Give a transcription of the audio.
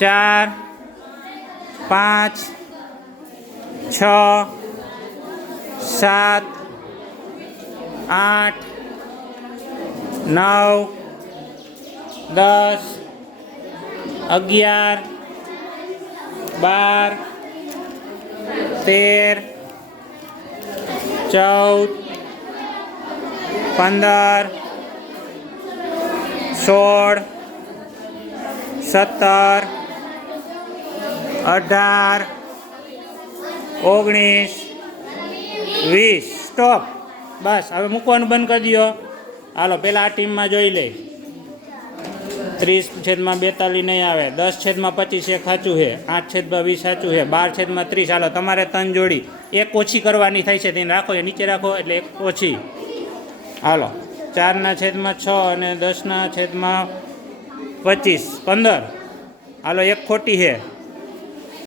4 5 6 7 8 9 10 11 12 13 14 15 16 17 18 19 20 stop. બસ હવે મૂકવાનું બંધ કરી દો. હાલો પહેલાં આ ટીમમાં જોઈ લે. 30/42 નહીં આવે. 10/25 એક સાચું છે. 8/20 સાચું છે. 12/30. હાલો તમારે 3 જોડી એક ઓછી કરવાની થાય છે. તેને રાખો, એ નીચે રાખો એટલે એક ઓછી. હાલો 4/6 અને 10/25 15. હાલો એક ખોટી છે.